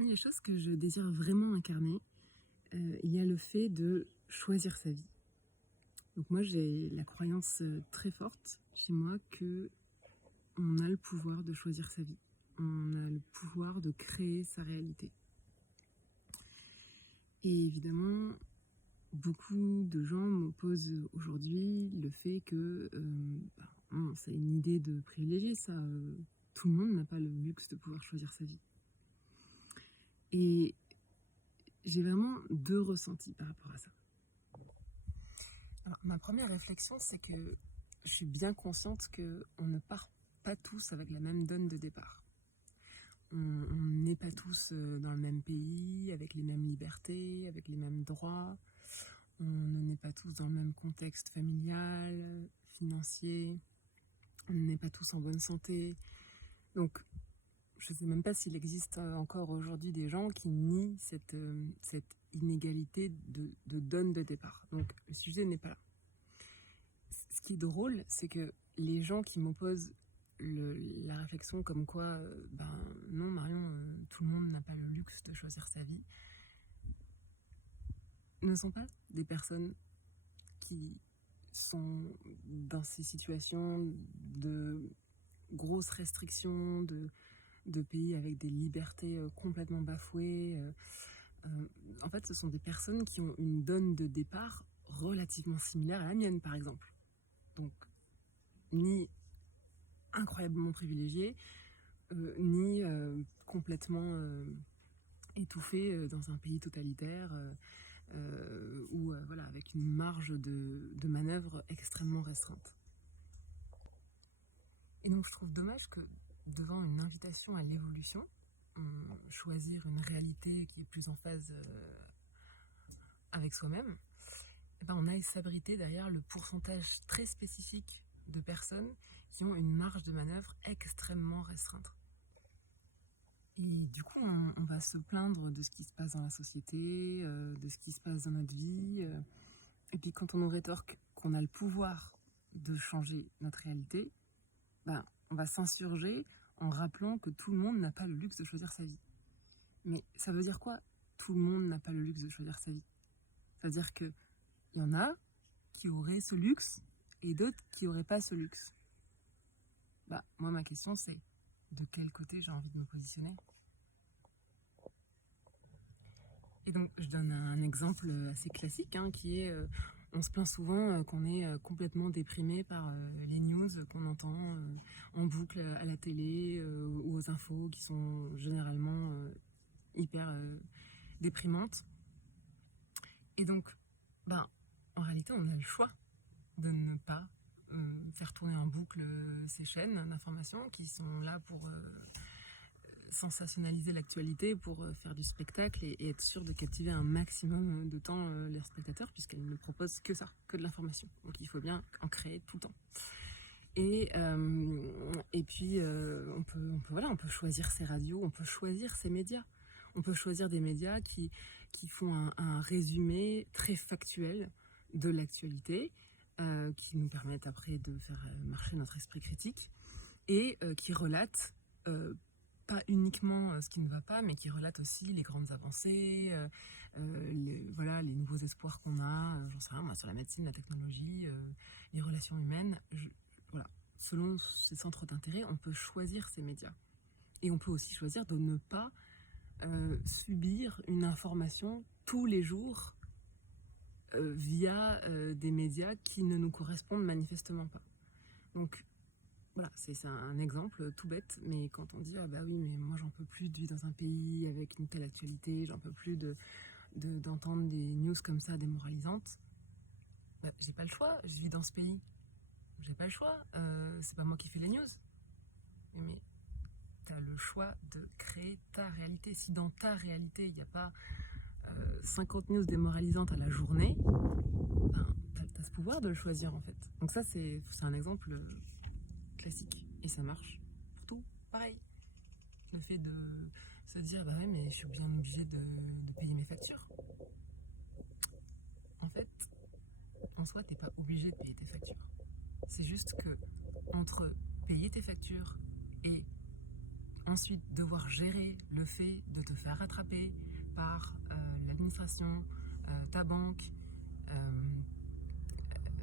Parmi les choses que je désire vraiment incarner, il y a le fait de choisir sa vie. Donc moi, j'ai la croyance très forte chez moi que on a le pouvoir de choisir sa vie. On a le pouvoir de créer sa réalité. Et évidemment, beaucoup de gens m'opposent aujourd'hui le fait que c'est une idée de privilégié, ça. Tout le monde n'a pas le luxe de pouvoir choisir sa vie. Et j'ai vraiment deux ressentis par rapport à ça. Alors, ma première réflexion, c'est que je suis bien consciente qu'on ne part pas tous avec la même donne de départ. On n'est pas tous dans le même pays, avec les mêmes libertés, avec les mêmes droits. On n'est pas tous dans le même contexte familial, financier. On n'est pas tous en bonne santé. Donc, je ne sais même pas s'il existe encore aujourd'hui des gens qui nient cette inégalité de donne de départ. Donc, le sujet n'est pas là. Ce qui est drôle, c'est que les gens qui m'opposent la réflexion comme quoi, non Marion, tout le monde n'a pas le luxe de choisir sa vie, ne sont pas des personnes qui sont dans ces situations de grosses restrictions, de pays avec des libertés complètement bafouées. En fait, ce sont des personnes qui ont une donne de départ relativement similaire à la mienne, par exemple. Donc, ni incroyablement privilégié, ni complètement étouffé dans un pays totalitaire ou voilà, avec une marge de manœuvre extrêmement restreinte. Et donc je trouve dommage que devant une invitation à l'évolution, choisir une réalité qui est plus en phase avec soi-même, on aille s'abriter derrière le pourcentage très spécifique de personnes qui ont une marge de manœuvre extrêmement restreinte. Et du coup, on va se plaindre de ce qui se passe dans la société, de ce qui se passe dans notre vie. Et puis quand on nous rétorque qu'on a le pouvoir de changer notre réalité, on va s'insurger en rappelant que tout le monde n'a pas le luxe de choisir sa vie. Mais ça veut dire quoi, tout le monde n'a pas le luxe de choisir sa vie? Ça veut dire qu'il y en a qui auraient ce luxe et d'autres qui n'auraient pas ce luxe. Moi, ma question, c'est de quel côté j'ai envie de me positionner? Et donc, je donne un exemple assez classique, qui est, on se plaint souvent qu'on est complètement déprimé par les news qu'on entend en boucle à la télé ou aux infos qui sont généralement hyper déprimantes. Et donc, en réalité, on a le choix de ne pas faire tourner en boucle ces chaînes d'information qui sont là pour sensationnaliser l'actualité, pour faire du spectacle et être sûr de captiver un maximum de temps leurs spectateurs, puisqu'elles ne proposent que ça, que de l'information. Donc il faut bien en créer tout le temps. Et puis on peut choisir ses radios, on peut choisir ses médias. On peut choisir des médias qui font un résumé très factuel de l'actualité, qui nous permettent après de faire marcher notre esprit critique et qui relatent pas uniquement ce qui ne va pas, mais qui relatent aussi les grandes avancées, les nouveaux espoirs qu'on a, j'en sais rien moi, sur la médecine, la technologie, les relations humaines. Selon ces centres d'intérêt, on peut choisir ces médias. Et on peut aussi choisir de ne pas subir une information tous les jours via des médias qui ne nous correspondent manifestement pas. Donc voilà, c'est un exemple tout bête, mais quand on dit oui, mais moi j'en peux plus de vivre dans un pays avec une telle actualité, j'en peux plus d'entendre des news comme ça démoralisantes, j'ai pas le choix, je vis dans ce pays, j'ai pas le choix, c'est pas moi qui fais les news. Mais tu as le choix de créer ta réalité. Si dans ta réalité il n'y a pas 50 news démoralisantes à la journée, tu as ce pouvoir de le choisir en fait. Donc ça c'est un exemple classique et ça marche pour tout pareil. Le fait de se dire ouais mais je suis bien obligée de payer mes factures. En fait, en soi t'es pas obligé de payer tes factures. C'est juste que entre payer tes factures et ensuite devoir gérer le fait de te faire rattraper par l'administration, ta banque,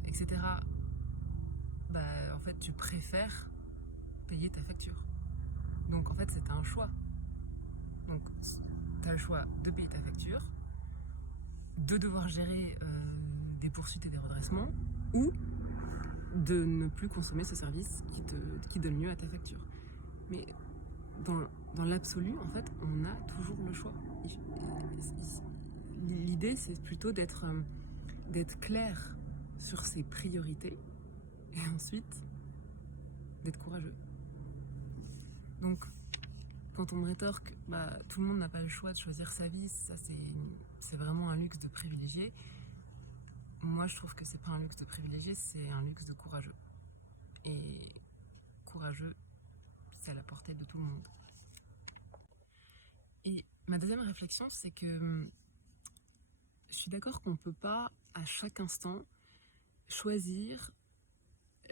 etc., bah, en fait, tu préfères payer ta facture. Donc, en fait, c'est un choix. Donc, tu as le choix de payer ta facture, de devoir gérer des poursuites et des redressements, ou de ne plus consommer ce service qui donne lieu à ta facture. Mais dans l'absolu, en fait, on a toujours le choix. L'idée, c'est plutôt d'être clair sur ses priorités et ensuite d'être courageux. Donc, quand on me rétorque, bah, tout le monde n'a pas le choix de choisir sa vie, ça c'est vraiment un luxe de privilégié. Moi, je trouve que c'est pas un luxe de privilégié, c'est un luxe de courageux. Et courageux, c'est à la portée de tout le monde. Et ma deuxième réflexion, c'est que je suis d'accord qu'on ne peut pas, à chaque instant, choisir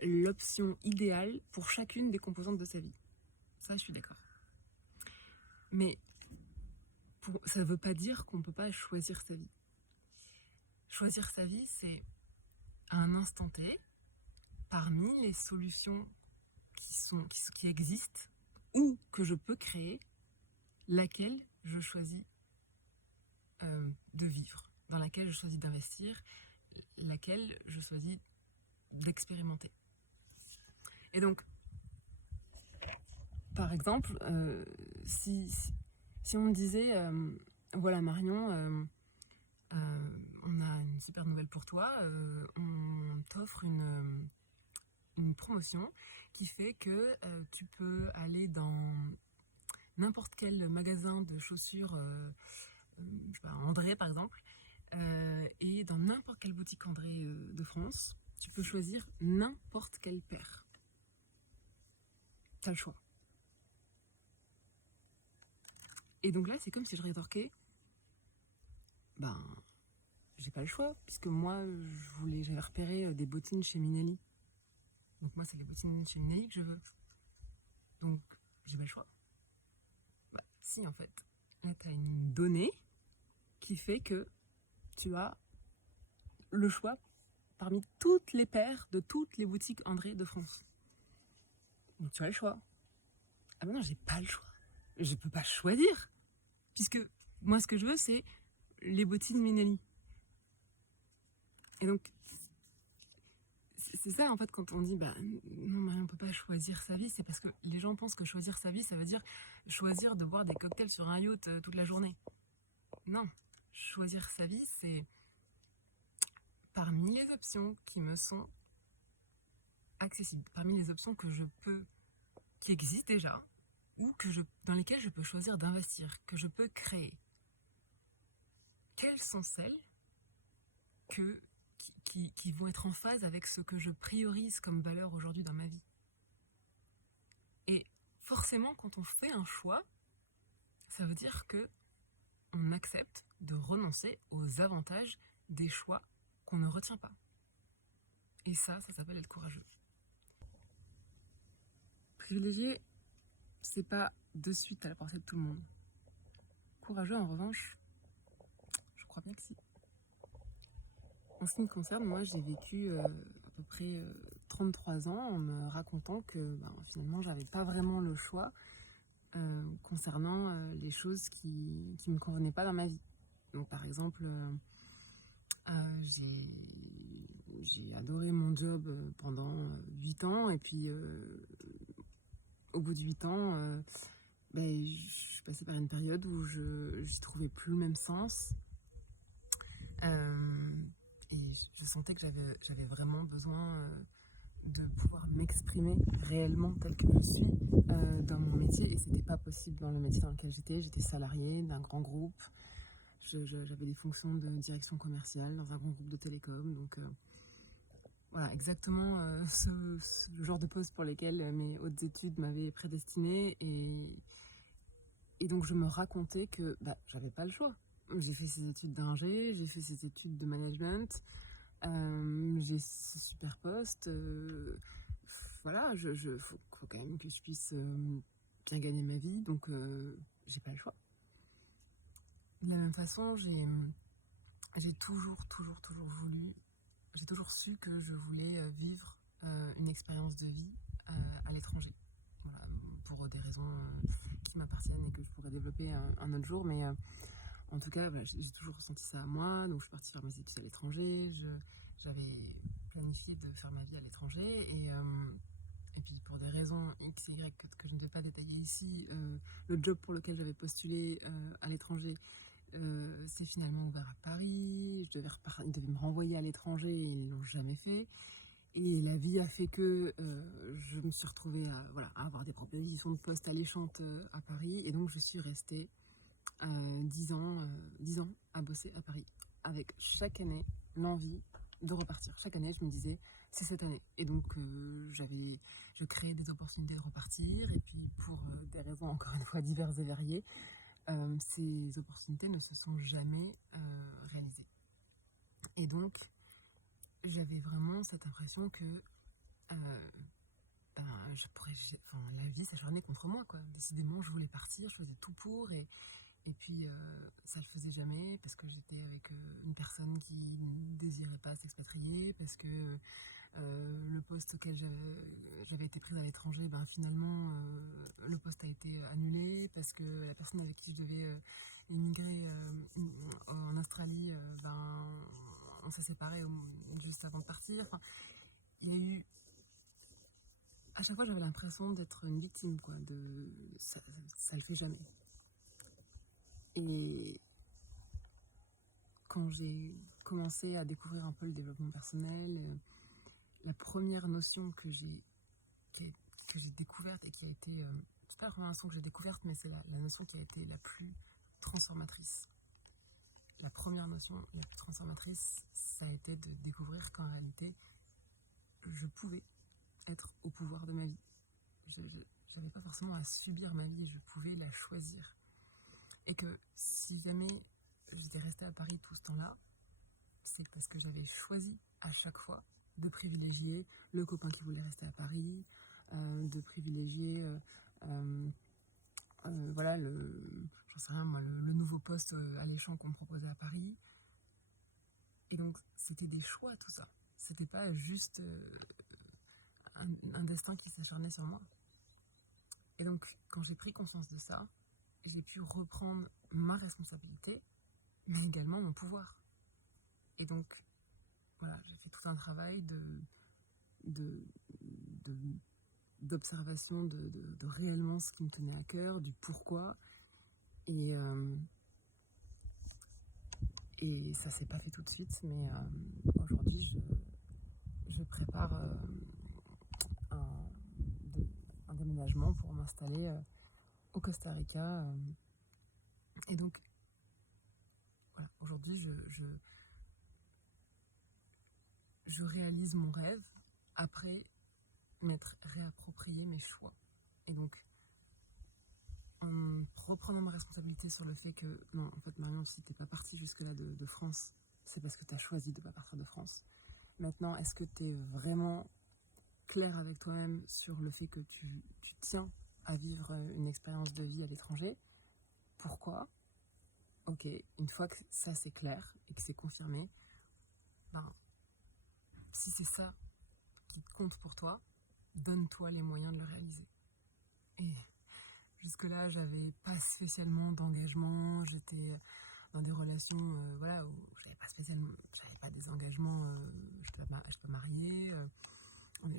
l'option idéale pour chacune des composantes de sa vie. Ça, je suis d'accord. Mais ça ne veut pas dire qu'on ne peut pas choisir sa vie. Choisir sa vie, c'est à un instant T, parmi les solutions qui existent ou que je peux créer, laquelle je choisis de vivre, dans laquelle je choisis d'investir, laquelle je choisis d'expérimenter. Et donc, par exemple, si on me disait, voilà Marion, on a une super nouvelle pour toi, on t'offre une promotion qui fait que tu peux aller dans n'importe quel magasin de chaussures, je sais pas, André par exemple, et dans n'importe quelle boutique André de France, tu peux choisir n'importe quelle paire. T'as le choix. Et donc là, c'est comme si je rétorquais, ben, j'ai pas le choix, puisque moi, j'avais repéré des bottines chez Minelli. Donc moi, c'est les bottines chez Minelli que je veux. Donc, j'ai pas le choix. Bah, si, en fait. Là, t'as une donnée qui fait que tu as le choix parmi toutes les paires de toutes les boutiques André de France. Donc tu as le choix. Ah ben non, j'ai pas le choix. Je peux pas choisir. Puisque moi, ce que je veux, c'est les bottines Minelli. Et donc, c'est ça, en fait, quand on dit, bah, non, on peut pas choisir sa vie, c'est parce que les gens pensent que choisir sa vie, ça veut dire choisir de boire des cocktails sur un yacht toute la journée. Non. Choisir sa vie, c'est parmi les options qui me sont accessibles, parmi les options qui existent déjà, ou dans lesquelles je peux choisir d'investir, que je peux créer. Quelles sont celles qui vont être en phase avec ce que je priorise comme valeur aujourd'hui dans ma vie? Et forcément, quand on fait un choix, ça veut dire que on accepte de renoncer aux avantages des choix qu'on ne retient pas. Et ça s'appelle être courageux. Privilégié, c'est pas de suite à la portée de tout le monde. Courageux, en revanche, je crois bien que si. En ce qui me concerne, moi, j'ai vécu à peu près 33 ans en me racontant que finalement, j'avais pas vraiment le choix concernant les choses qui me convenaient pas dans ma vie. Donc, par exemple, j'ai adoré mon job pendant 8 ans, et puis au bout de 8 ans, je suis passée par une période où je n'y trouvais plus le même sens. Et je sentais que j'avais vraiment besoin de pouvoir m'exprimer réellement telle que je suis dans mon métier, et c'était pas possible dans le métier dans lequel j'étais salariée d'un grand groupe. J'avais des fonctions de direction commerciale dans un grand groupe de télécom, donc voilà, exactement ce genre de poste pour lesquels mes hautes études m'avaient prédestinée, et donc je me racontais que j'avais pas le choix. J'ai fait ces études d'ingé, j'ai fait ces études de management, j'ai ce super poste, voilà, faut quand même que je puisse bien gagner ma vie, donc j'ai pas le choix. De la même façon, j'ai toujours voulu, j'ai toujours su que je voulais vivre une expérience de vie à l'étranger. Voilà, pour des raisons qui m'appartiennent et que je pourrais développer un autre jour, mais en tout cas, voilà, j'ai toujours ressenti ça à moi, donc je suis partie faire mes études à l'étranger, j'avais planifié de faire ma vie à l'étranger, et puis pour des raisons X et Y que je ne vais pas détailler ici, le job pour lequel j'avais postulé à l'étranger s'est finalement ouvert à Paris, ils devaient me renvoyer à l'étranger et ils ne l'ont jamais fait. Et la vie a fait que je me suis retrouvée à avoir des propositions de poste alléchantes à Paris, et donc je suis restée 10 ans à bosser à Paris, avec chaque année l'envie de repartir. Chaque année, je me disais, c'est cette année. Et donc, je créais des opportunités de repartir. Et puis, pour des raisons encore une fois diverses et variées, ces opportunités ne se sont jamais réalisées. Et donc, j'avais vraiment cette impression que la vie s'acharnait contre moi, quoi. Décidément, je voulais partir, je faisais tout pour, et puis ça le faisait jamais parce que j'étais avec une personne qui ne désirait pas s'expatrier, parce que le poste auquel j'avais été prise à l'étranger, finalement le poste a été annulé, parce que la personne avec qui je devais émigrer en Australie, on s'est séparés juste avant de partir. Enfin, il y a eu... À chaque fois, j'avais l'impression d'être une victime, quoi. Ça le fait jamais. Et quand j'ai commencé à découvrir un peu le développement personnel, la première notion que j'ai découverte et qui a été... c'est pas la première notion que j'ai découverte, mais c'est la notion qui a été la plus transformatrice. La première notion la plus transformatrice, ça a été de découvrir qu'en réalité, je pouvais être au pouvoir de ma vie. Je n'avais pas forcément à subir ma vie, je pouvais la choisir. Et que si jamais j'étais restée à Paris tout ce temps-là, c'est parce que j'avais choisi à chaque fois de privilégier le copain qui voulait rester à Paris, de privilégier j'en sais rien moi, le nouveau poste alléchant qu'on me proposait à Paris. Et donc c'était des choix, tout ça. C'était pas juste un destin qui s'acharnait sur moi. Et donc quand j'ai pris conscience de ça, j'ai pu reprendre ma responsabilité, mais également mon pouvoir. Et donc voilà, j'ai fait tout un travail d'observation de réellement ce qui me tenait à cœur, du pourquoi. Et ça s'est pas fait tout de suite, mais aujourd'hui je prépare un déménagement pour m'installer au Costa Rica. Et donc voilà, aujourd'hui je réalise mon rêve après m'être réapproprié mes choix. Et donc, en reprenant ma responsabilité sur le fait que, non, en fait, Marion, si t'es pas partie jusque-là de France, c'est parce que t'as choisi de pas partir de France. Maintenant, est-ce que t'es vraiment clair avec toi-même sur le fait que tu tiens à vivre une expérience de vie à l'étranger? Pourquoi? Ok, une fois que ça c'est clair et que c'est confirmé, si c'est ça qui compte pour toi, donne-toi les moyens de le réaliser. Et jusque-là, j'avais pas spécialement d'engagement, j'étais dans des relations où j'avais pas des engagements, j'étais pas mariée,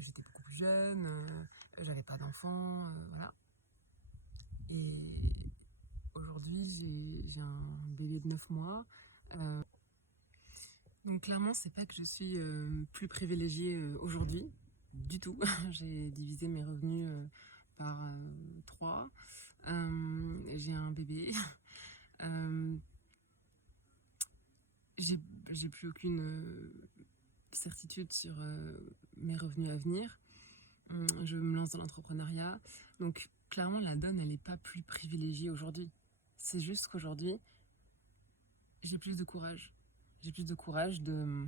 j'étais beaucoup plus jeune, j'avais pas d'enfants, voilà. Et aujourd'hui, j'ai un bébé de 9 mois. Donc clairement, c'est pas que je suis plus privilégiée aujourd'hui, du tout. J'ai divisé mes revenus par 3. J'ai un bébé. J'ai plus aucune certitude sur mes revenus à venir. Je me lance dans l'entrepreneuriat. Donc clairement, la donne, elle n'est pas plus privilégiée aujourd'hui. C'est juste qu'aujourd'hui, j'ai plus de courage. J'ai plus de courage de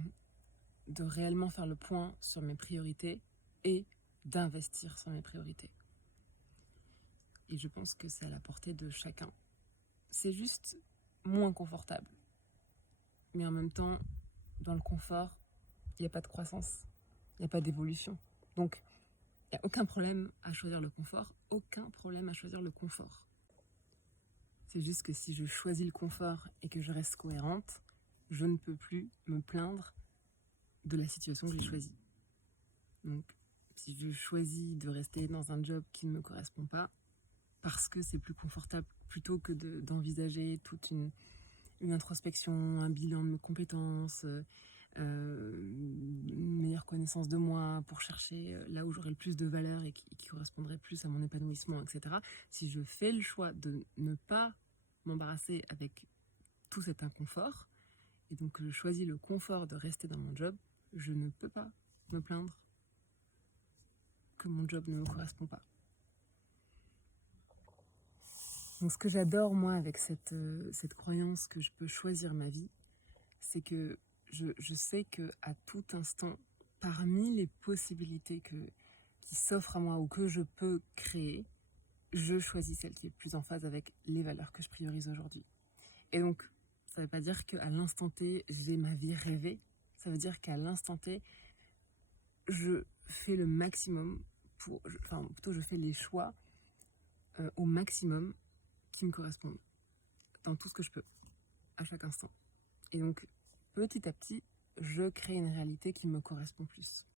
réellement faire le point sur mes priorités et d'investir sur mes priorités. et je pense que c'est à la portée de chacun. C'est juste moins confortable. Mais en même temps, dans le confort, il n'y a pas de croissance, il n'y a pas d'évolution. Donc, il n'y a aucun problème à choisir le confort, aucun problème à choisir le confort. C'est juste que si je choisis le confort et que je reste cohérente, je ne peux plus me plaindre de la situation que j'ai choisie. Donc, si je choisis de rester dans un job qui ne me correspond pas, parce que c'est plus confortable, plutôt que d'envisager toute une introspection, un bilan de mes compétences, une meilleure connaissance de moi pour chercher là où j'aurais le plus de valeur et qui correspondrait plus à mon épanouissement, etc. Si je fais le choix de ne pas m'embarrasser avec tout cet inconfort, et donc je choisis le confort de rester dans mon job, je ne peux pas me plaindre que mon job ne me correspond pas. Donc ce que j'adore moi avec cette croyance que je peux choisir ma vie, c'est que je sais qu'à tout instant, parmi les possibilités qui s'offrent à moi ou que je peux créer, je choisis celle qui est plus en phase avec les valeurs que je priorise aujourd'hui. Et donc, ça ne veut pas dire qu'à l'instant T, j'ai ma vie rêvée. Ça veut dire qu'à l'instant T, je fais le maximum je fais les choix au maximum qui me correspondent dans tout ce que je peux, à chaque instant. Et donc, petit à petit, je crée une réalité qui me correspond plus.